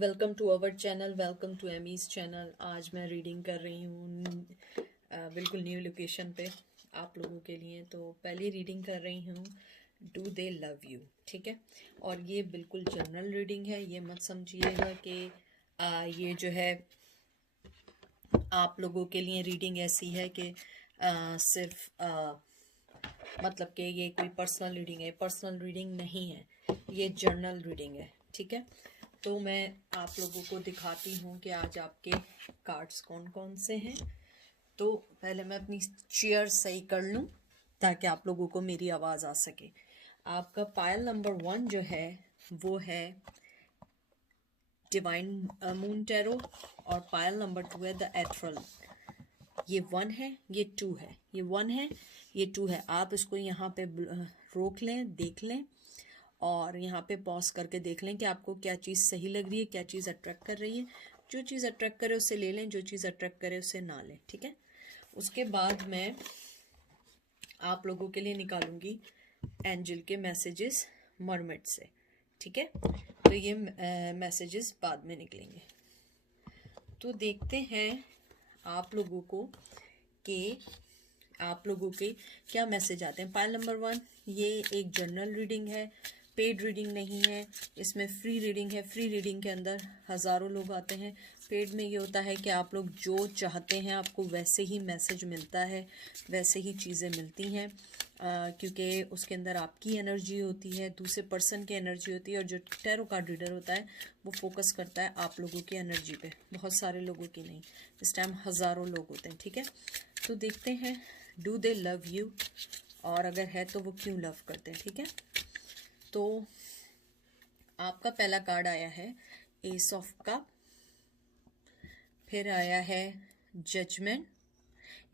Welcome to our channel, welcome to Amy's channel. आज मैं reading कर रही हूँ बिल्कुल न्यू लोकेशन पे आप लोगों के लिए। तो पहली रीडिंग कर रही हूँ डू दे लव यू, ठीक है। और ये बिल्कुल जनरल रीडिंग है, ये मत समझिएगा कि ये जो है आप लोगों के लिए रीडिंग ऐसी है कि सिर्फ मतलब कि ये कोई पर्सनल रीडिंग है। पर्सनल रीडिंग नहीं है, ये जर्नल रीडिंग है, ठीक है। तो मैं आप लोगों को दिखाती हूँ कि आज आपके कार्ड्स कौन कौन से हैं। तो पहले मैं अपनी चेयर सही कर लूँ ताकि आप लोगों को मेरी आवाज़ आ सके। आपका पायल नंबर 1 जो है वो है डिवाइन मून टैरो, और पायल नंबर 2 है द एथरल। ये 1 है, ये 2 है, ये 1 है, ये 2 है। आप इसको यहाँ पे रोक लें, देख लें, और यहाँ पे पॉज करके देख लें कि आपको क्या चीज़ सही लग रही है, क्या चीज़ अट्रैक्ट कर रही है। जो चीज़ अट्रैक्ट करे उसे ले लें, जो चीज़ अट्रैक्ट करे उसे ना लें, ठीक है। उसके बाद मैं आप लोगों के लिए निकालूंगी एंजल के मैसेजेस मरमेड से, ठीक है। तो ये मैसेजेस बाद में निकलेंगे। तो देखते हैं आप लोगों को कि आप लोगों के क्या मैसेज आते हैं। पायल नंबर 1 ये एक जनरल रीडिंग है, पेड रीडिंग नहीं है, इसमें फ्री रीडिंग है। फ्री रीडिंग के अंदर हज़ारों लोग आते हैं। पेड में ये होता है कि आप लोग जो चाहते हैं आपको वैसे ही मैसेज मिलता है, वैसे ही चीज़ें मिलती हैं, क्योंकि उसके अंदर आपकी एनर्जी होती है, दूसरे पर्सन की एनर्जी होती है, और जो टैरो कार्ड रीडर होता है वो फोकस करता है आप लोगों की एनर्जी पे, बहुत सारे लोगों की नहीं। इस टाइम हज़ारों लोग होते हैं, ठीक है। तो देखते हैं डू दे लव यू, और अगर है तो वो क्यों लव करते हैं, ठीक है। तो आपका पहला कार्ड आया है एस ऑफ कप, फिर आया है जजमेंट।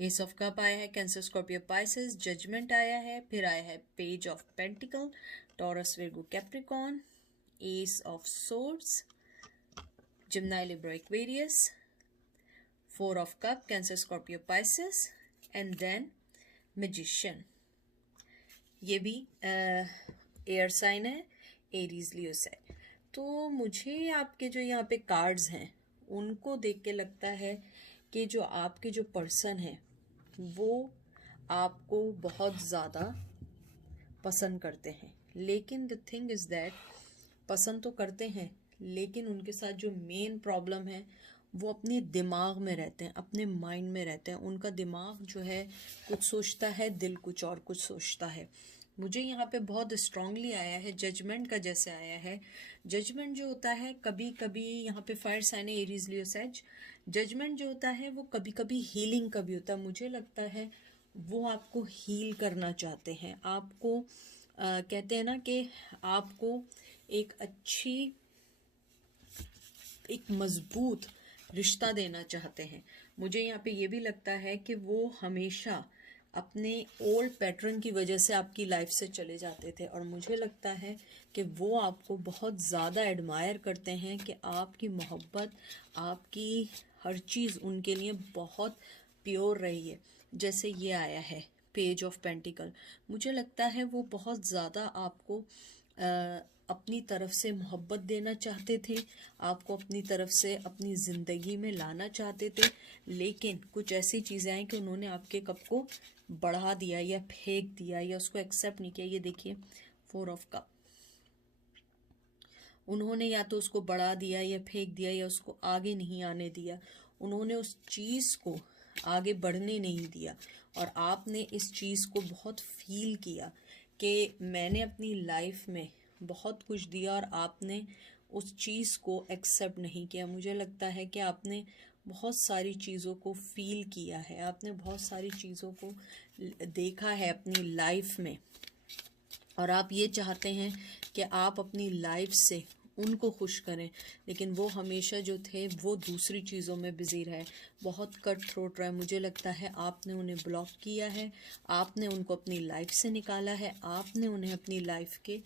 एस ऑफ कप आया है कैंसर स्कॉर्पियो पाइसेस, जजमेंट आया है, फिर आया है page of pentacle Taurus Virgo Capricorn, ace of swords Gemini Libra Aquarius, 4 of cup Cancer Scorpio Pisces, and then magician. ये भी एयर साइन है, एरीज लियो से। तो मुझे आपके जो यहाँ पे कार्ड्स हैं उनको देख के लगता है कि जो आपके जो पर्सन है वो आपको बहुत ज़्यादा पसंद करते हैं। लेकिन द थिंग इज़ दैट पसंद तो करते हैं, लेकिन उनके साथ जो मेन प्रॉब्लम है वो अपने दिमाग में रहते हैं, अपने माइंड में रहते हैं। उनका दिमाग जो है कुछ सोचता है, दिल कुछ और कुछ सोचता है। मुझे यहाँ पे बहुत स्ट्रांगली आया है जजमेंट का, जैसे आया है जजमेंट जो होता है कभी कभी, यहाँ पे फायर साइन है एरीज लियो सेज। जजमेंट जो होता है वो कभी कभी हीलिंग का भी होता है। मुझे लगता है वो आपको हील करना चाहते हैं, आपको कहते हैं ना कि आपको एक अच्छी, एक मजबूत रिश्ता देना चाहते हैं। मुझे यहाँ पे ये भी लगता है कि वो हमेशा अपने ओल्ड पैटर्न की वजह से आपकी लाइफ से चले जाते थे, और मुझे लगता है कि वो आपको बहुत ज़्यादा एडमायर करते हैं कि आपकी मोहब्बत, आपकी हर चीज़ उनके लिए बहुत प्योर रही है। जैसे ये आया है पेज ऑफ पेंटिकल, मुझे लगता है वो बहुत ज़्यादा आपको अपनी तरफ से मोहब्बत देना चाहते थे, आपको अपनी तरफ से अपनी ज़िंदगी में लाना चाहते थे। लेकिन कुछ ऐसी चीज़ें आई कि उन्होंने आपके कप को बढ़ा दिया या फेंक दिया या उसको एक्सेप्ट नहीं किया। ये देखिए 4 ऑफ कप, उन्होंने या तो उसको बढ़ा दिया या फेंक दिया या उसको आगे नहीं आने दिया। उन्होंने उस चीज़ को आगे बढ़ने नहीं दिया, और आपने इस चीज़ को बहुत फील किया कि मैंने अपनी लाइफ में बहुत कुछ दिया और आपने उस चीज़ को एक्सेप्ट नहीं किया। मुझे लगता है कि आपने बहुत सारी चीज़ों को फील किया है, आपने बहुत सारी चीज़ों को देखा है अपनी लाइफ में, और आप ये चाहते हैं कि आप अपनी लाइफ से उनको खुश करें। लेकिन वो हमेशा जो थे वो दूसरी चीज़ों में बिजी रहे, बहुत कट थ्रोट रहे। मुझे लगता है आपने उन्हें ब्लॉक किया है, आपने उनको अपनी लाइफ से निकाला है, आपने उन्हें अपनी लाइफ के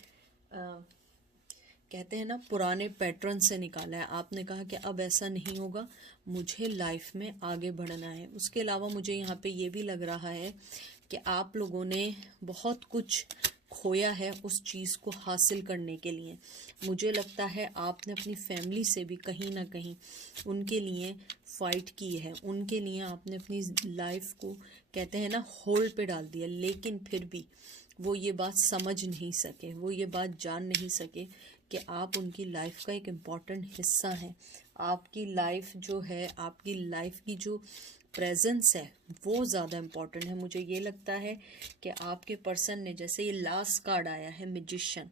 कहते हैं ना पुराने पैटर्न से निकाला है। आपने कहा कि अब ऐसा नहीं होगा, मुझे लाइफ में आगे बढ़ना है। उसके अलावा मुझे यहाँ पे ये भी लग रहा है कि आप लोगों ने बहुत कुछ खोया है उस चीज़ को हासिल करने के लिए। मुझे लगता है आपने अपनी फैमिली से भी कहीं ना कहीं उनके लिए फ़ाइट की है, उनके लिए आपने अपनी लाइफ को कहते हैं ना होल्ड पे डाल दिया, लेकिन फिर भी वो ये बात समझ नहीं सके, वो ये बात जान नहीं सके कि आप उनकी लाइफ का एक इम्पॉर्टेंट हिस्सा हैं। आपकी लाइफ जो है, आपकी लाइफ की जो प्रेजेंस है वो ज़्यादा इम्पॉर्टेंट है। मुझे ये लगता है कि आपके पर्सन ने, जैसे ये लास्ट कार्ड आया है मैजिशियन,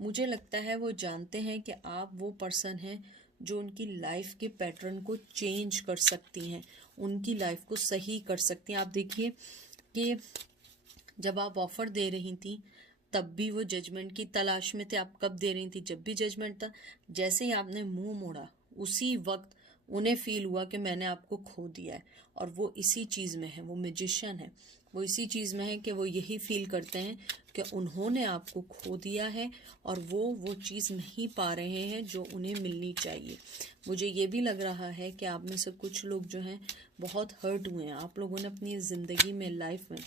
मुझे लगता है वो जानते हैं कि आप वो पर्सन हैं जो उनकी लाइफ के पैटर्न को चेंज कर सकती हैं, उनकी लाइफ को सही कर सकती हैं। आप देखिए कि जब आप ऑफर दे रही थी तब भी वो जजमेंट की तलाश में थे। आप कब दे रही थी? जब भी जजमेंट था। जैसे ही आपने मुंह मोड़ा उसी वक्त उन्हें फील हुआ कि मैंने आपको खो दिया है, और वो इसी चीज़ में है, वो मैजिशियन है, वो इसी चीज़ में है कि वो यही फील करते हैं कि उन्होंने आपको खो दिया है और वो चीज़ नहीं पा रहे हैं जो उन्हें मिलनी चाहिए। मुझे ये भी लग रहा है कि आप में से कुछ लोग जो हैं बहुत हर्ट हुए हैं। आप लोगों ने अपनी ज़िंदगी में, लाइफ में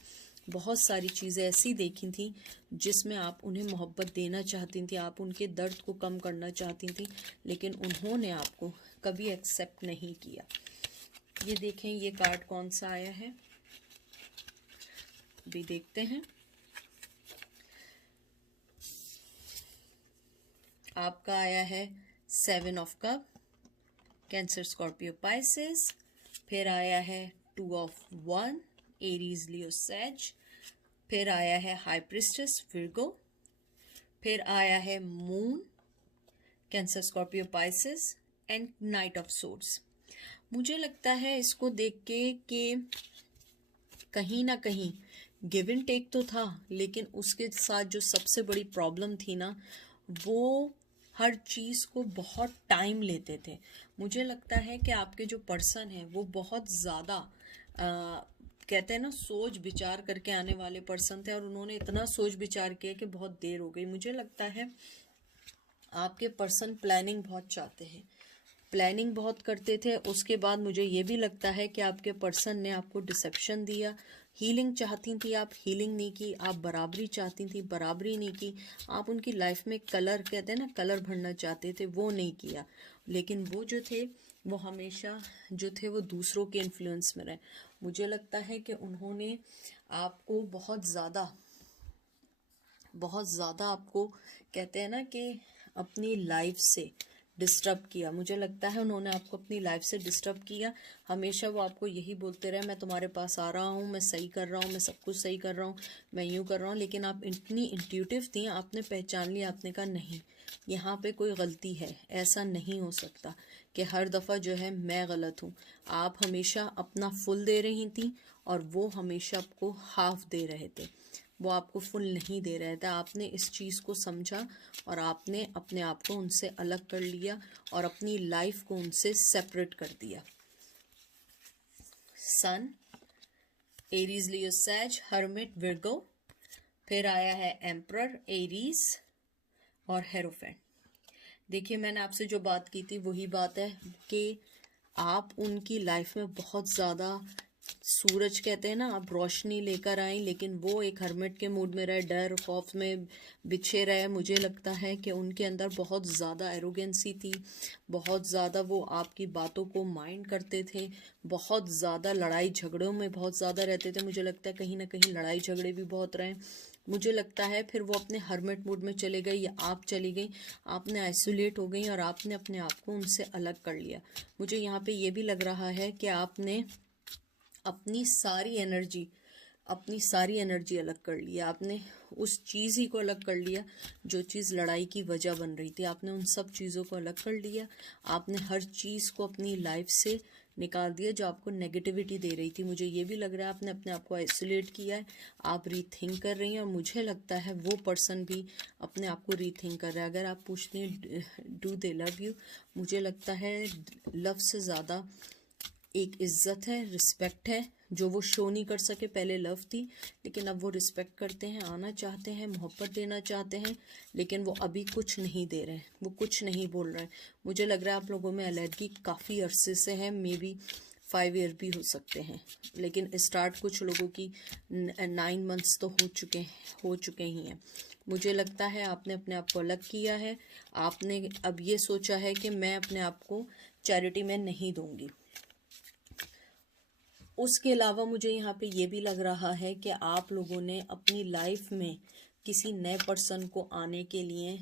बहुत सारी चीज़ें ऐसी देखी थी जिसमें आप उन्हें मोहब्बत देना चाहती थी, आप उनके दर्द को कम करना चाहती थी, लेकिन उन्होंने आपको कभी एक्सेप्ट नहीं किया। ये देखें ये कार्ड कौन सा आया है, भी देखते हैं। आपका आया है 7 of cup, Cancer, Scorpio, Pisces. फिर आया है 2 ऑफ 1, एरीज, लियो, सैज। फिर आया है हाई प्रिस्टेस, विर्गो। फिर आया है moon, cancer, Scorpio, Pisces, and night of swords. मुझे लगता है इसको देख के कि कहीं ना कहीं गिव एंड टेक तो था, लेकिन उसके साथ जो सबसे बड़ी प्रॉब्लम थी ना, वो हर चीज़ को बहुत टाइम लेते थे। मुझे लगता है कि आपके जो पर्सन हैं वो बहुत ज़्यादा कहते हैं ना सोच विचार करके आने वाले पर्सन थे, और उन्होंने इतना सोच विचार किया कि बहुत देर हो गई। मुझे लगता है आपके पर्सन प्लानिंग बहुत चाहते हैं, प्लानिंग बहुत करते थे। उसके बाद मुझे ये भी लगता है कि आपके पर्सन ने आपको डिसेप्शन दिया। हीलिंग चाहती थी आप, हीलिंग नहीं की। आप बराबरी चाहती थी, बराबरी नहीं की। आप उनकी लाइफ में कलर, कहते हैं ना कलर भरना चाहते थे, वो नहीं किया। लेकिन वो जो थे वो हमेशा जो थे वो दूसरों के इन्फ्लुएंस में रहे। मुझे लगता है कि उन्होंने आपको बहुत ज़्यादा आपको कहते हैं ना कि अपनी लाइफ से डिस्टर्ब किया। मुझे लगता है उन्होंने आपको अपनी लाइफ से डिस्टर्ब किया। हमेशा वो आपको यही बोलते रहे, मैं तुम्हारे पास आ रहा हूँ, मैं सही कर रहा हूँ, मैं सब कुछ सही कर रहा हूँ, मैं यूँ कर रहा हूँ। लेकिन आप इतनी इंट्यूटिव थी, आपने पहचान लिया, आपने कहा नहीं, यहाँ पे कोई गलती है। ऐसा नहीं हो सकता कि हर दफ़ा जो है मैं गलत हूँ। आप हमेशा अपना फुल दे रही थी और वो हमेशा आपको हाफ दे रहे थे, वो आपको फुल नहीं दे रहे थे। आपने इस चीज़ को समझा और आपने अपने आप को उनसे अलग कर लिया और अपनी लाइफ को उनसे सेपरेट कर दिया। सन, एरीज, लियो, सैज, हर्मिट, विर्गो। फिर आया है एम्परर, एरीज और हेरोफेंट। देखिए मैंने आपसे जो बात की थी वही बात है कि आप उनकी लाइफ में बहुत ज़्यादा सूरज, कहते हैं ना, आप रोशनी लेकर आए, लेकिन वो एक हर्मिट के मूड में रहे, डर खौफ में बिछे रहे। मुझे लगता है कि उनके अंदर बहुत ज़्यादा एरोगेंसी थी, बहुत ज़्यादा वो आपकी बातों को माइंड करते थे, बहुत ज़्यादा लड़ाई झगड़ों में बहुत ज़्यादा रहते थे। मुझे लगता है कहीं ना कहीं लड़ाई झगड़े भी बहुत रहे। मुझे लगता है फिर वो अपने हर्मिट मूड में चले गए या आप चली गई, आपने आइसोलेट हो गई और आपने अपने आप को उनसे अलग कर लिया। मुझे यहाँ पे ये भी लग रहा है कि आपने अपनी सारी एनर्जी अलग कर लिया। आपने उस चीज़ ही को अलग कर लिया जो चीज़ लड़ाई की वजह बन रही थी। आपने उन सब चीज़ों को अलग कर लिया। आपने हर चीज़ को अपनी लाइफ से निकाल दिया जो आपको नेगेटिविटी दे रही थी। मुझे ये भी लग रहा है आपने अपने आप को आइसोलेट किया है, आप रीथिंक कर रही हैं, और मुझे लगता है वो पर्सन भी अपने आप को रीथिंक कर रहा है। अगर आप पूछते हैं डू दे लव यू, मुझे लगता है लव से ज़्यादा एक इज्जत है, रिस्पेक्ट है, जो वो शो नहीं कर सके। पहले लव थी, लेकिन अब वो रिस्पेक्ट करते हैं, आना चाहते हैं, मोहब्बत देना चाहते हैं, लेकिन वो अभी कुछ नहीं दे रहे हैं, वो कुछ नहीं बोल रहे हैं। मुझे लग रहा है आप लोगों में अलर्जी काफ़ी अरसे से है, मे बी 5 ईयर भी हो सकते हैं, लेकिन स्टार्ट कुछ लोगों की 9 मंथ्स तो हो चुके ही हैं। मुझे लगता है आपने अपने आप को अलग किया है। आपने अब ये सोचा है कि मैं अपने आप को चैरिटी में नहीं दूंगी। उसके अलावा मुझे यहाँ पे ये भी लग रहा है कि आप लोगों ने अपनी लाइफ में किसी नए पर्सन को आने के लिए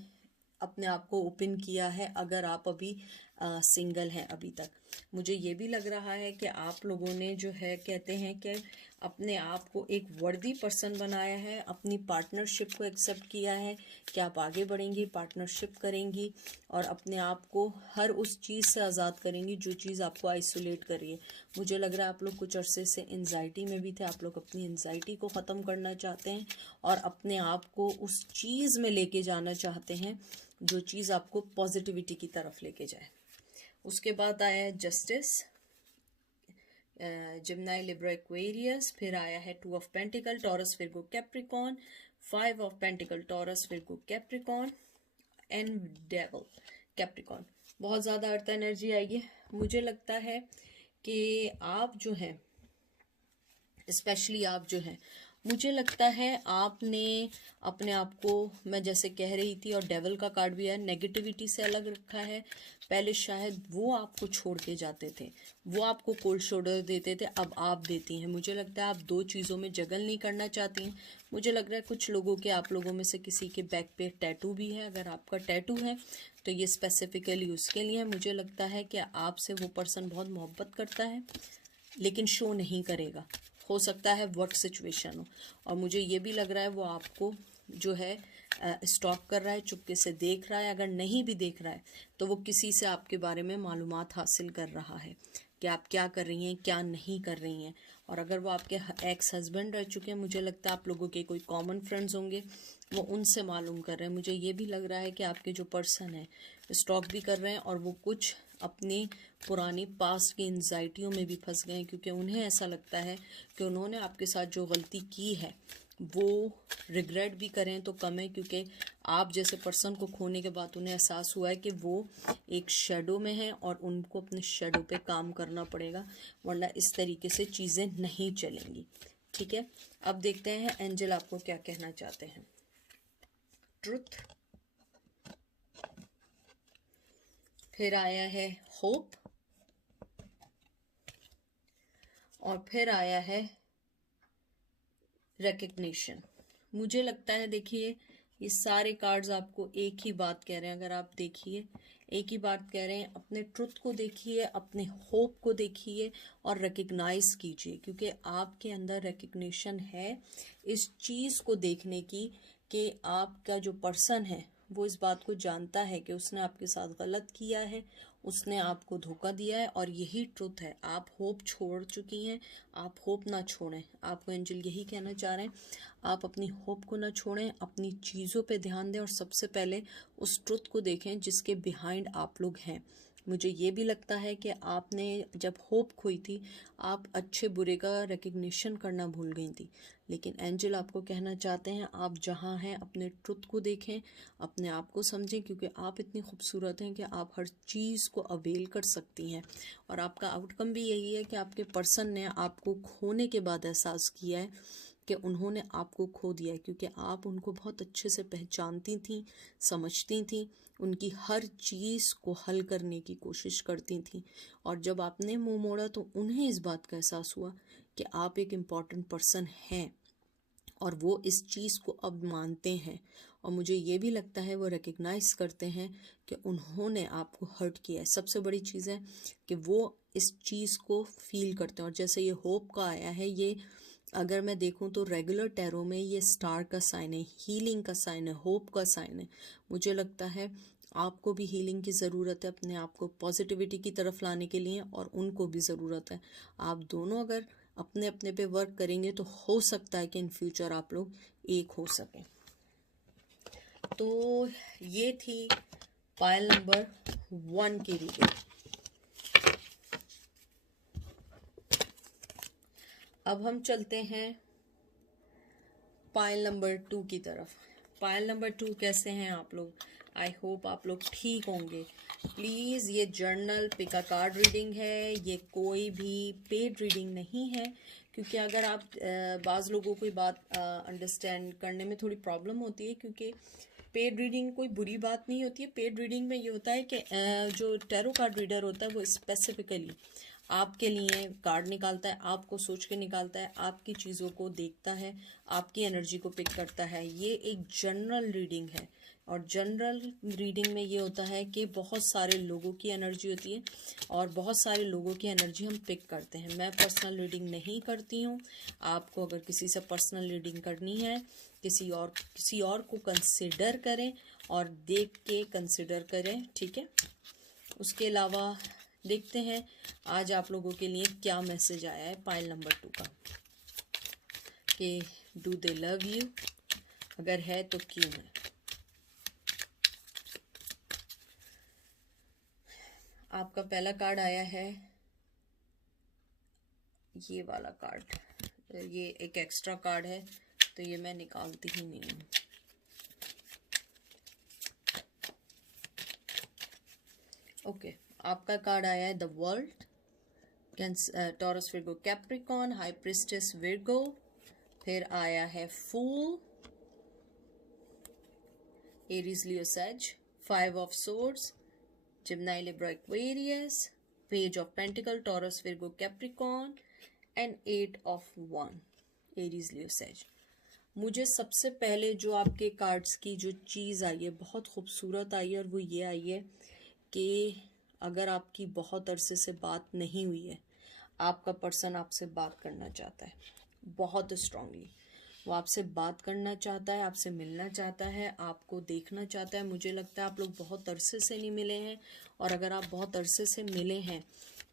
अपने आप को ओपन किया है। अगर आप अभी सिंगल हैं अभी तक, मुझे ये भी लग रहा है कि आप लोगों ने जो है कहते हैं कि अपने आप को एक वर्दी पर्सन बनाया है, अपनी पार्टनरशिप को एक्सेप्ट किया है कि आप आगे बढ़ेंगी, पार्टनरशिप करेंगी और अपने आप को हर उस चीज़ से आज़ाद करेंगी जो चीज़ आपको आइसोलेट कर रही है। मुझे लग रहा है आप लोग कुछ अरसे से एंजाइटी में भी थे, आप लोग अपनी एंजाइटी को ख़त्म करना चाहते हैं और अपने आप को उस चीज़ में लेके जाना चाहते हैं जो चीज़ आपको पॉजिटिविटी की तरफ लेके जाए। उसके बाद आया है जस्टिस, जिम्नाई, लिब्रा, एक्वेरियस, फिर आया है 2 of pentacle, Taurus, Virgo, Capricorn, 5 of pentacle, Taurus, Virgo, Capricorn and devil, Capricorn. बहुत ज़्यादा अर्थ एनर्जी आएगी। मुझे लगता है कि आप जो हैं, स्पेशली आप जो हैं, मुझे लगता है आपने अपने आप को, मैं जैसे कह रही थी, और डेविल का कार्ड भी है, नेगेटिविटी से अलग रखा है। पहले शायद वो आपको छोड़ के जाते थे, वो आपको कोल्ड शोल्डर देते थे, अब आप देती हैं। मुझे लगता है आप दो चीज़ों में जगल नहीं करना चाहती हैं। मुझे लग रहा है कुछ लोगों के, आप लोगों में से किसी के बैक पे टैटू भी है। अगर आपका टैटू है तो ये स्पेसिफिकली उसके लिए है। मुझे लगता है कि आपसे वो पर्सन बहुत मोहब्बत करता है लेकिन शो नहीं करेगा। हो सकता है वर्क सिचुएशन हो, और मुझे ये भी लग रहा है वो आपको जो है स्टॉक कर रहा है, चुपके से देख रहा है। अगर नहीं भी देख रहा है तो वो किसी से आपके बारे में मालूमात हासिल कर रहा है कि आप क्या कर रही हैं, क्या नहीं कर रही हैं। और अगर वो आपके एक्स हस्बैंड रह चुके हैं, मुझे लगता है आप लोगों के कोई कॉमन फ्रेंड्स होंगे, वो उनसे मालूम कर रहे हैं। मुझे ये भी लग रहा है कि आपके जो पर्सन है स्टॉक भी कर रहे हैं और वो कुछ अपनी पुरानी पास्ट की एंजाइटियों में भी फंस गए हैं, क्योंकि उन्हें ऐसा लगता है कि उन्होंने आपके साथ जो गलती की है वो रिग्रेट भी करें तो कम है, क्योंकि आप जैसे पर्सन को खोने के बाद उन्हें एहसास हुआ है कि वो एक शेडो में है और उनको अपने शेडो पे काम करना पड़ेगा, वरना इस तरीके से चीज़ें नहीं चलेंगी। ठीक है, अब देखते हैं एंजल आपको क्या कहना चाहते हैं। ट्रुथ, फिर आया है होप, और फिर आया है रिकग्निशन। मुझे लगता है, देखिए ये सारे कार्ड्स आपको एक ही बात कह रहे हैं। अगर आप देखिए, एक ही बात कह रहे हैं, अपने ट्रुथ को देखिए, अपने होप को देखिए और रिकग्नाइज कीजिए, क्योंकि आपके अंदर रिकग्निशन है इस चीज़ को देखने की कि आपका जो पर्सन है वो इस बात को जानता है कि उसने आपके साथ गलत किया है, उसने आपको धोखा दिया है, और यही ट्रुथ है। आप होप छोड़ चुकी हैं, आप होप ना छोड़ें। आपको एंजल यही कहना चाह रहे हैं, आप अपनी होप को ना छोड़ें, अपनी चीज़ों पे ध्यान दें और सबसे पहले उस ट्रुथ को देखें जिसके बिहाइंड आप लोग हैं। मुझे ये भी लगता है कि आपने जब होप खोई थी, आप अच्छे बुरे का रिकग्निशन करना भूल गई थी। लेकिन एंजल आपको कहना चाहते हैं, आप जहाँ हैं अपने ट्रुथ को देखें, अपने आप को समझें, क्योंकि आप इतनी खूबसूरत हैं कि आप हर चीज़ को अवेल कर सकती हैं। और आपका आउटकम भी यही है कि आपके पर्सन ने आपको खोने के बाद एहसास किया है कि उन्होंने आपको खो दिया है, क्योंकि आप उनको बहुत अच्छे से पहचानती थी, समझती थी, उनकी हर चीज़ को हल करने की कोशिश करती थी। और जब आपने मुंह मोड़ा तो उन्हें इस बात का एहसास हुआ कि आप एक इम्पॉर्टेंट पर्सन हैं, और वो इस चीज़ को अब मानते हैं। और मुझे ये भी लगता है वो रिकग्नाइज करते हैं कि उन्होंने आपको हर्ट किया है। सबसे बड़ी चीज़ है कि वो इस चीज़ को फील करते हैं। और जैसे ये होप का आया है, ये अगर मैं देखूं तो रेगुलर टैरो में ये स्टार का साइन है, हीलिंग का साइन है, होप का साइन है। मुझे लगता है आपको भी हीलिंग की ज़रूरत है, अपने आप को पॉजिटिविटी की तरफ लाने के लिए, और उनको भी ज़रूरत है। आप दोनों अगर अपने अपने पे वर्क करेंगे तो हो सकता है कि इन फ्यूचर आप लोग एक हो सकें। तो ये थी पायल नंबर 1 की रीडिंग। अब हम चलते हैं पायल नंबर 2 की तरफ। पायल नंबर 2 कैसे हैं आप लोग? आई होप आप लोग ठीक होंगे। प्लीज़ ये जर्नल पिका कार्ड रीडिंग है, ये कोई भी पेड रीडिंग नहीं है, क्योंकि अगर आप बाज़ लोगों को बात अंडरस्टैंड करने में थोड़ी प्रॉब्लम होती है, क्योंकि पेड रीडिंग कोई बुरी बात नहीं होती है। पेड रीडिंग में ये होता है कि जो टैरो कार्ड रीडर होता है वो स्पेसिफिकली आपके लिए कार्ड निकालता है, आपको सोच के निकालता है, आपकी चीज़ों को देखता है, आपकी एनर्जी को पिक करता है। ये एक जनरल रीडिंग है, और जनरल रीडिंग में ये होता है कि बहुत सारे लोगों की एनर्जी होती है और बहुत सारे लोगों की एनर्जी हम पिक करते हैं। मैं पर्सनल रीडिंग नहीं करती हूँ। आपको अगर किसी से पर्सनल रीडिंग करनी है, किसी और को कंसिडर करें और देख के कंसिडर करें, ठीक है। उसके अलावा देखते हैं आज आप लोगों के लिए क्या मैसेज आया है पाइल नंबर 2 का, कि डू दे लव यू, अगर है तो क्यों है। आपका पहला कार्ड आया है ये वाला कार्ड, ये एक एक्स्ट्रा कार्ड है तो ये मैं निकालती ही नहीं हूँ। ओके, आपका कार्ड आया है the world, Taurus Virgo Capricorn, high priestess Virgo, फिर आया है fool, Aries Leo sage, 5 of swords, Gemini Libra Aquarius, Page of Pentacle, Taurus Virgo Capricorn and 8 of Wands, Aries Leo Sag। मुझे सबसे पहले जो आपके कार्ड्स की जो चीज़ आई है बहुत खूबसूरत आई है, और वो ये आई है कि अगर आपकी बहुत अरसे से बात नहीं हुई है, आपका पर्सन आपसे बात करना चाहता है बहुत स्ट्रांगली। वो आपसे बात करना चाहता है, आपसे मिलना चाहता है, आपको देखना चाहता है। मुझे लगता है आप लोग बहुत अरसे से नहीं मिले हैं, और अगर आप बहुत अरसे से मिले हैं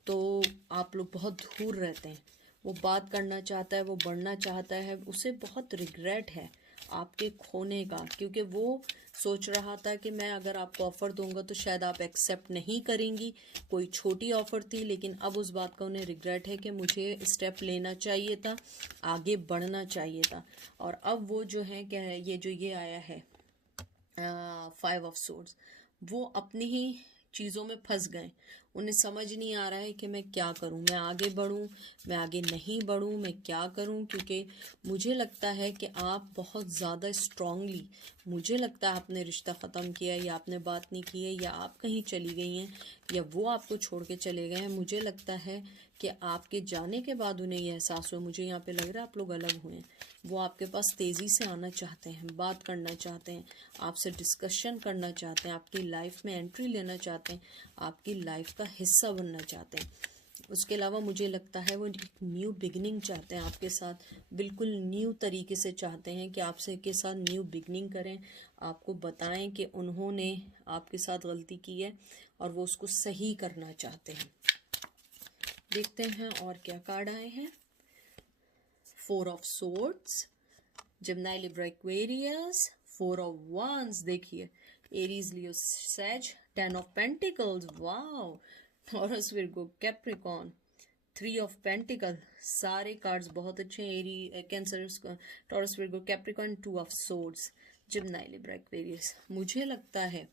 तो आप लोग बहुत दूर रहते हैं। वो बात करना चाहता है, वो बढ़ना चाहता है, उसे बहुत रिग्रेट है आपके खोने का, क्योंकि वो सोच रहा था कि मैं अगर आपको ऑफ़र दूंगा तो शायद आप एक्सेप्ट नहीं करेंगी। कोई छोटी ऑफ़र थी, लेकिन अब उस बात का उन्हें रिग्रेट है कि मुझे स्टेप लेना चाहिए था, आगे बढ़ना चाहिए था। और अब वो जो है क्या है, ये आया है 5 ऑफ सोर्ड्स, वो अपनी ही चीज़ों में फंस गए। उन्हें समझ नहीं आ रहा है कि मैं क्या करूं, मैं आगे बढ़ूं, मैं आगे नहीं बढ़ूं, मैं क्या करूं। क्योंकि मुझे लगता है कि आप बहुत ज़्यादा स्ट्रांगली, मुझे लगता है आपने रिश्ता ख़त्म किया है, या आपने बात नहीं की है, या आप कहीं चली गई हैं, या वो आपको छोड़ के चले गए हैं। मुझे लगता है कि आपके जाने के बाद उन्हें यह एहसास हुआ, मुझे यहाँ पे लग रहा है आप लोग अलग हुए हैं। वो आपके पास तेज़ी से आना चाहते हैं, बात करना चाहते हैं, आपसे डिस्कशन करना चाहते हैं, आपकी लाइफ में एंट्री लेना चाहते हैं, आपकी लाइफ का हिस्सा बनना चाहते हैं। उसके अलावा मुझे लगता है वो न्यू बिगनिंग चाहते हैं आपके साथ, बिल्कुल न्यू तरीके से चाहते हैं कि आपसे के साथ न्यू बिगनिंग करें, आपको बताएं कि उन्होंने आपके साथ गलती की है और वो उसको सही करना चाहते हैं। देखते हैं और क्या कार्ड आए हैं। 4 of swords, Gemini Libra Aquarius, 4 of Wands, देखिए Aries Leo Sag, 10 of Pentacles, wow, Taurus Virgo Capricorn, 3 of Pentacles, सारे कार्ड्स बहुत अच्छे हैं। Cancer, taurus Virgo Capricorn, 2 of Swords, Gemini Libra Aquarius। मुझे लगता है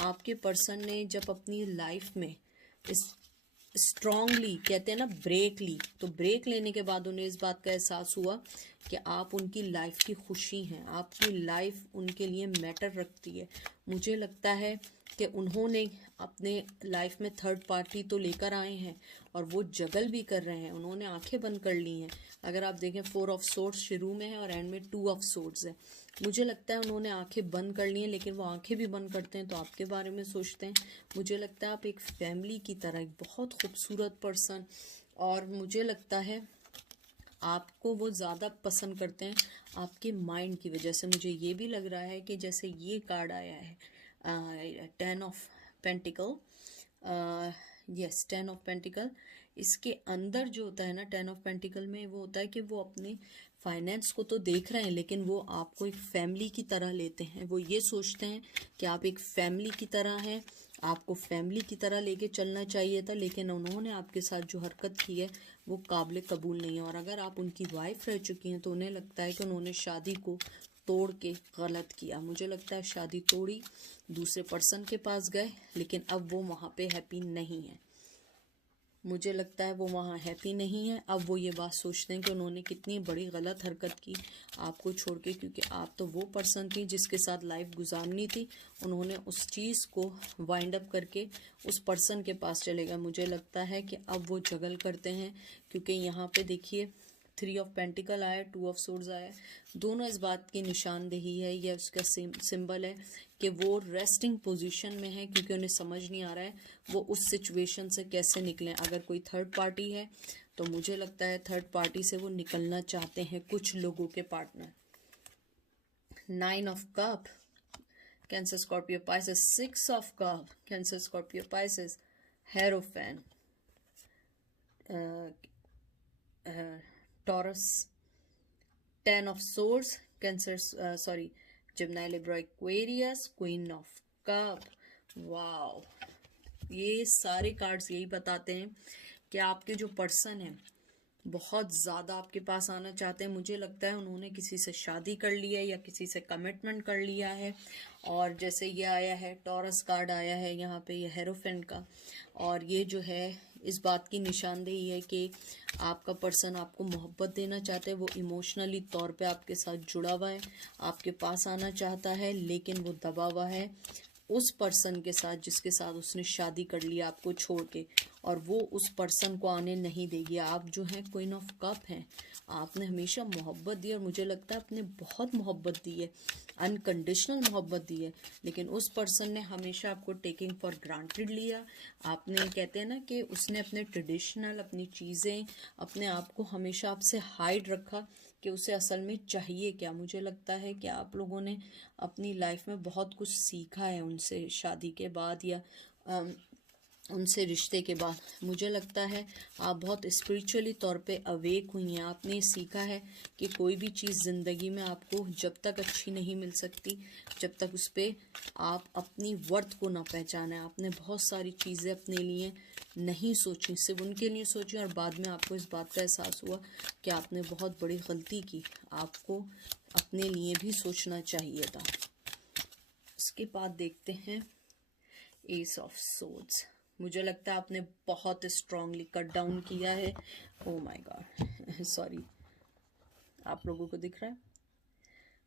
आपके पर्सन ने जब अपनी लाइफ में इस स्ट्रांगली कहते हैं ना ब्रेक ली, तो ब्रेक लेने के बाद उन्हें इस बात का एहसास हुआ कि आप उनकी लाइफ की खुशी हैं, आपकी लाइफ उनके लिए मैटर रखती है। मुझे लगता है कि उन्होंने अपने लाइफ में थर्ड पार्टी तो लेकर आए हैं और वो जगल भी कर रहे हैं, उन्होंने आंखें बंद कर ली हैं। अगर आप देखें 4 ऑफ सोर्ड्स शुरू में है और एंड में 2 ऑफ सोर्ड्स है। मुझे लगता है उन्होंने आंखें बंद कर ली हैं, लेकिन वो आंखें भी बंद करते हैं तो आपके बारे में सोचते हैं। मुझे लगता है आप एक फैमिली की तरह, एक बहुत खूबसूरत पर्सन, और मुझे लगता है आपको वो ज़्यादा पसंद करते हैं आपके माइंड की वजह से। मुझे ये भी लग रहा है कि जैसे ये कार्ड आया है 10 of pentacle, yes 10 of pentacle, इसके अंदर जो होता है ना 10 ऑफ पेंटिकल में, वो होता है कि वो अपने फाइनेंस को तो देख रहे हैं, लेकिन वो आपको एक फैमिली की तरह लेते हैं। वो ये सोचते हैं कि आप एक फैमिली की तरह हैं, आपको फैमिली की तरह लेके चलना चाहिए था, लेकिन उन्होंने आपके साथ जो हरकत की है वो काबिल कबूल नहीं है। और अगर आप उनकी वाइफ रह चुकी हैं तो उन्हें लगता है कि उन्होंने शादी को तोड़ के गलत किया। मुझे लगता है शादी तोड़ी, दूसरे पर्सन के पास गए, लेकिन अब वो वहाँ पे हैप्पी नहीं है। मुझे लगता है वो वहाँ हैप्पी नहीं है। अब वो ये बात सोचते हैं कि उन्होंने कितनी बड़ी गलत हरकत की आपको छोड़ के, क्योंकि आप तो वो पर्सन थी जिसके साथ लाइफ गुजारनी थी। उन्होंने उस चीज़ को वाइंड अप करके उस पर्सन के पास चले गए। मुझे लगता है कि अब वो जगल करते हैं, क्योंकि यहाँ पे देखिए 3 ऑफ पेंटिकल आया, 2 ऑफ सोर्ड्स आया। दोनों इस बात की निशानदेही है, यह उसका सिंबल है कि वो रेस्टिंग पोजीशन में है, क्योंकि उन्हें समझ नहीं आ रहा है वो उस सिचुएशन से कैसे निकलें। अगर कोई थर्ड पार्टी है तो मुझे लगता है थर्ड पार्टी से वो निकलना चाहते हैं कुछ लोगों के partner. 9 of cup, Cancer Scorpio Pisces. 6 of cup, Cancer Scorpio Pisces. Hierophant, Taurus. 10 of swords, Cancer Gemini, Libra, Aquarius, queen of cup. Wow, ये सारे कार्ड्स यही बताते हैं कि आपके जो पर्सन है बहुत ज़्यादा आपके पास आना चाहते हैं। मुझे लगता है उन्होंने किसी से शादी कर लिया है या किसी से कमिटमेंट कर लिया है। और जैसे ये आया है टॉरस कार्ड आया है यहाँ पे, ये हेरोफेंट का, और ये जो है इस बात की निशानदेही है कि आपका पर्सन आपको मोहब्बत देना चाहता है। वो इमोशनली तौर पे आपके साथ जुड़ा हुआ है, आपके पास आना चाहता है, लेकिन वो दबा हुआ है उस पर्सन के साथ जिसके साथ उसने शादी कर लिया आपको छोड़ के, और वो उस पर्सन को आने नहीं देगी। आप जो हैं क्वीन ऑफ कप हैं, आपने हमेशा मोहब्बत दी, और मुझे लगता है आपने बहुत मोहब्बत दी है, अनकंडीशनल मोहब्बत दी है, लेकिन उस पर्सन ने हमेशा आपको टेकिंग फॉर ग्रांटेड लिया। आपने, कहते हैं ना कि उसने अपने ट्रेडिशनल, अपनी चीज़ें, अपने आप को हमेशा आपसे हाइड रखा कि उसे असल में चाहिए क्या। मुझे लगता है कि आप लोगों ने अपनी लाइफ में बहुत कुछ सीखा है उनसे शादी के बाद या उनसे रिश्ते के बाद। मुझे लगता है आप बहुत स्पिरिचुअली तौर पे अवेक हुई हैं। आपने सीखा है कि कोई भी चीज़ ज़िंदगी में आपको जब तक अच्छी नहीं मिल सकती, जब तक उस पर आप अपनी वर्थ को ना पहचाने। आपने बहुत सारी चीज़ें अपने लिए नहीं सोची, सिर्फ उनके लिए सोची, और बाद में आपको इस बात का एहसास हुआ कि आपने बहुत बड़ी गलती की। आपको अपने लिए भी सोचना चाहिए था। उसके बाद देखते हैं एस ऑफ सोर्ड्स। मुझे लगता है आपने बहुत स्ट्रांगली कट डाउन किया है। ओ माय गॉड, सॉरी, आप लोगों को दिख रहा है?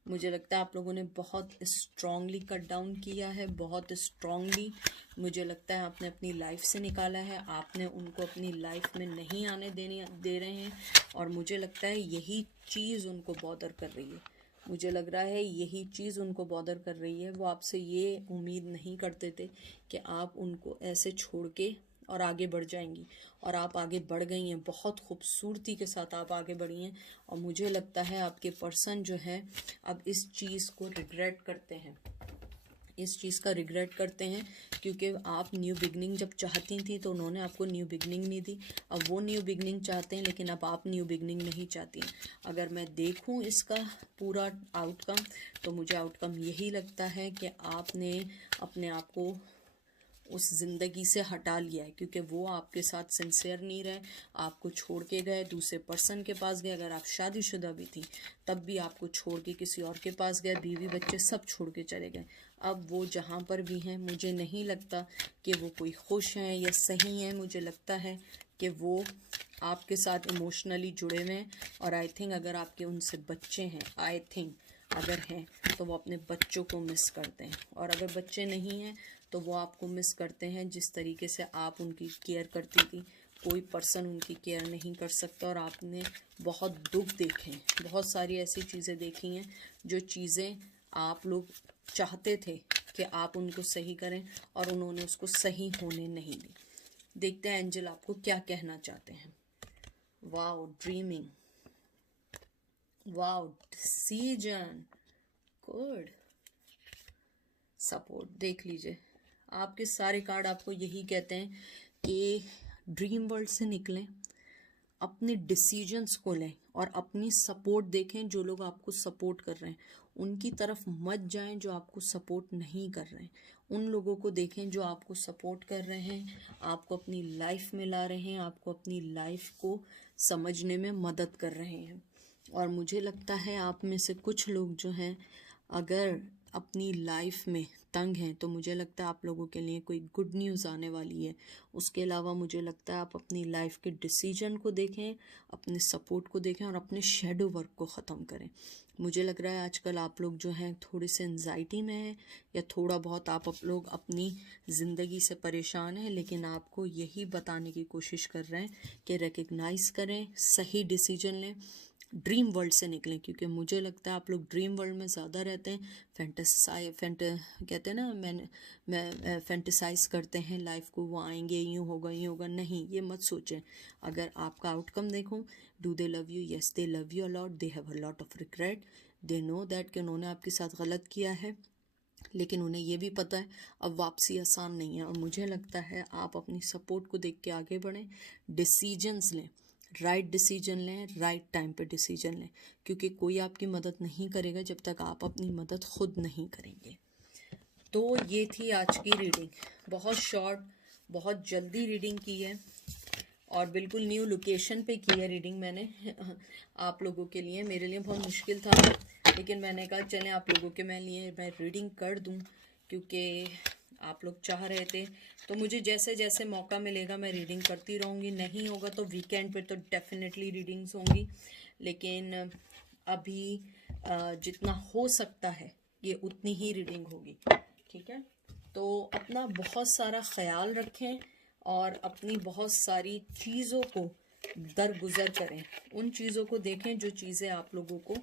मुझे लगता है आप लोगों ने बहुत स्ट्रांगली कट डाउन किया है, बहुत स्ट्रांगली। मुझे लगता है आपने अपनी लाइफ से निकाला है, आपने उनको अपनी लाइफ में नहीं आने दे रहे हैं, और मुझे लगता है यही चीज़ उनको बॉदर कर रही है। मुझे लग रहा है यही चीज़ उनको बॉदर कर रही है। वो आपसे ये उम्मीद नहीं करते थे कि आप उनको ऐसे छोड़ के और आगे बढ़ जाएंगी, और आप आगे बढ़ गई हैं, बहुत खूबसूरती के साथ आप आगे बढ़ी हैं। और मुझे लगता है आपके पर्सन जो है अब इस चीज़ को रिग्रेट करते हैं, इस चीज़ का रिग्रेट करते हैं, क्योंकि आप न्यू बिगनिंग जब चाहती थी तो उन्होंने आपको न्यू बिगनिंग नहीं दी। अब वो न्यू बिगनिंग चाहते हैं, लेकिन अब आप न्यू बिगनिंग नहीं चाहती। अगर मैं देखूं इसका पूरा आउटकम, तो मुझे आउटकम यही लगता है कि आपने अपने आप को उस ज़िंदगी से हटा लिया है, क्योंकि वो आपके साथ सिंसियर नहीं रहे, आपको छोड़ के गए, दूसरे पर्सन के पास गए। अगर आप शादीशुदा भी थी तब भी आपको छोड़ के किसी और के पास गए, बीवी बच्चे सब छोड़ के चले गए। अब वो जहाँ पर भी हैं, मुझे नहीं लगता कि वो कोई खुश हैं या सही हैं। मुझे लगता है कि वो आपके साथ इमोशनली जुड़े हुए हैं, और आई थिंक अगर आपके उनसे बच्चे हैं, आई थिंक अगर हैं तो वो अपने बच्चों को मिस करते हैं, और अगर बच्चे नहीं हैं तो वो आपको मिस करते हैं। जिस तरीके से आप उनकी केयर करती थी, कोई पर्सन उनकी केयर नहीं कर सकता। और आपने बहुत दुख देखे हैं, बहुत सारी ऐसी चीज़ें देखी हैं जो चीज़ें आप लोग चाहते थे कि आप उनको सही करें, और उन्होंने उसको सही होने नहीं दी। देखते हैं एंजल आपको क्या कहना चाहते हैं। Wow, dreaming, wow, decision, good, support. देख लीजिए, आपके सारे कार्ड आपको यही कहते हैं कि ड्रीम वर्ल्ड से निकलें, अपने डिसीजंस को लें, और अपनी सपोर्ट देखें। जो लोग आपको सपोर्ट कर रहे हैं उनकी तरफ मत जाएं, जो आपको सपोर्ट नहीं कर रहे हैं उन लोगों को देखें जो आपको सपोर्ट कर रहे हैं, आपको अपनी लाइफ में ला रहे हैं, आपको अपनी लाइफ को समझने में मदद कर रहे हैं। और मुझे लगता है आप में से कुछ लोग जो हैं, अगर अपनी लाइफ में तंग हैं, तो मुझे लगता है आप लोगों के लिए कोई गुड न्यूज़ आने वाली है। उसके अलावा मुझे लगता है आप अपनी लाइफ के डिसीजन को देखें, अपने सपोर्ट को देखें और अपने शेडो वर्क को ख़त्म करें। मुझे लग रहा है आजकल आप लोग जो हैं थोड़े से एंजाइटी में हैं, या थोड़ा बहुत आप लोग अपनी ज़िंदगी से परेशान हैं, लेकिन आपको यही बताने की कोशिश कर रहे हैं कि रिकग्नाइज़ करें, सही डिसीजन लें, ड्रीम वर्ल्ड से निकलें। क्योंकि मुझे लगता है आप लोग ड्रीम वर्ल्ड में ज़्यादा रहते हैं, कहते हैं ना, मैं फैंटेसाइज करते हैं लाइफ को, वो आएंगे, यूँ होगा। नहीं, ये मत सोचें। अगर आपका आउटकम देखो, do they love you? Yes, they love you a lot, they have a lot of regret, they know that कि उन्होंने आपके साथ गलत किया है, लेकिन उन्हें ये भी पता है अब वापसी आसान नहीं है। और मुझे लगता है आप अपनी सपोर्ट को देख के आगे बढ़ें, डिसीजंस लें, राइट डिसीजन लें, राइट टाइम पे डिसीजन लें, क्योंकि कोई आपकी मदद नहीं करेगा जब तक आप अपनी मदद खुद नहीं करेंगे। तो ये थी आज की रीडिंग, बहुत शॉर्ट, बहुत जल्दी रीडिंग की है और बिल्कुल न्यू लोकेशन पे की है रीडिंग मैंने आप लोगों के लिए। मेरे लिए बहुत मुश्किल था, लेकिन मैंने कहा चलें आप लोगों के मैं रीडिंग कर दूं, क्योंकि आप लोग चाह रहे थे। तो मुझे जैसे जैसे मौका मिलेगा मैं रीडिंग करती रहूँगी, नहीं होगा तो वीकेंड पे तो डेफिनेटली रीडिंग्स होंगी, लेकिन अभी जितना हो सकता है ये उतनी ही रीडिंग होगी, ठीक है। तो अपना बहुत सारा ख्याल रखें और अपनी बहुत सारी चीज़ों को दरगुजर करें, उन चीज़ों को देखें जो चीज़ें आप लोगों को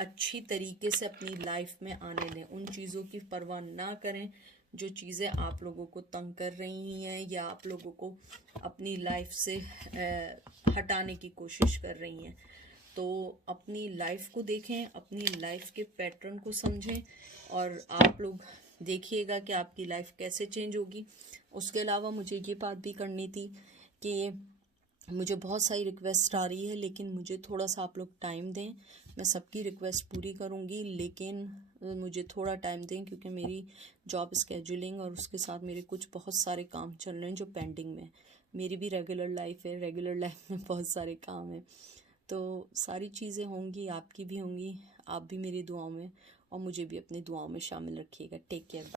अच्छी तरीके से अपनी लाइफ में आने दें, उन चीज़ों की परवाह ना करें जो चीज़ें आप लोगों को तंग कर रही हैं या आप लोगों को अपनी लाइफ से हटाने की कोशिश कर रही हैं। तो अपनी लाइफ को देखें, अपनी लाइफ के पैटर्न को समझें और आप लोग देखिएगा कि आपकी लाइफ कैसे चेंज होगी। उसके अलावा मुझे ये बात भी करनी थी कि मुझे बहुत सारी रिक्वेस्ट आ रही है, लेकिन मुझे थोड़ा सा आप लोग टाइम दें, मैं सबकी रिक्वेस्ट पूरी करूंगी, लेकिन मुझे थोड़ा टाइम दें, क्योंकि मेरी जॉब स्केड्यूलिंग और उसके साथ मेरे कुछ बहुत सारे काम चल रहे हैं जो पेंडिंग में। मेरी भी रेगुलर लाइफ है, रेगुलर लाइफ में बहुत सारे काम हैं, तो सारी चीज़ें होंगी, आपकी भी होंगी, आप भी मेरी दुआओं में और मुझे भी अपनी दुआओं में शामिल रखिएगा। Take care.